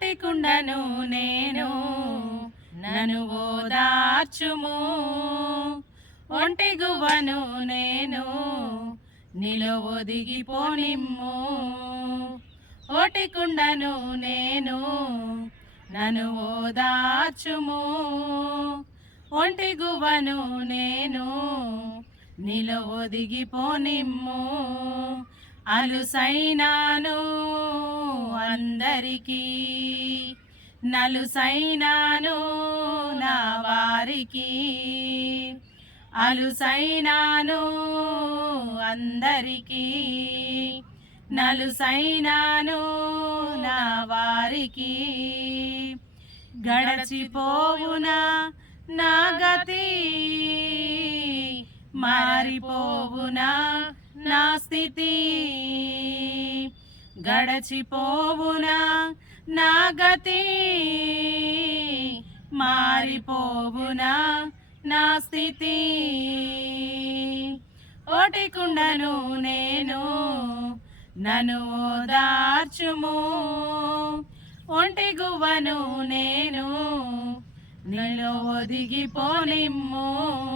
ఓటికుండను నేను. నన్ను ఓదార్చుము. ఒంటి గువ్వను నేను నిలవొదిగిపోనిమ్ము ఓటికుండను నేను. నన్ను ఓదార్చుము. ఒంటి గువ్వను నేను నిలవొదిగిపోనిమ్ము అలుసైనాను. అందరికీ నలుసైనాను నా వారికి అలుసైనాను అందరికీ నలుసైనాను నా వారికి. గడచిపోవునా నా గతి మారిపోవునా నా స్థితి. గడచిపోవునా నా గతి? మారిపోవునా నా స్థితి? ఓటికుండను నేను నన్ను ఓదార్చుము. ఒంటి గువ్వను నేను నిలో ఒదిగిపోనిమ్ము.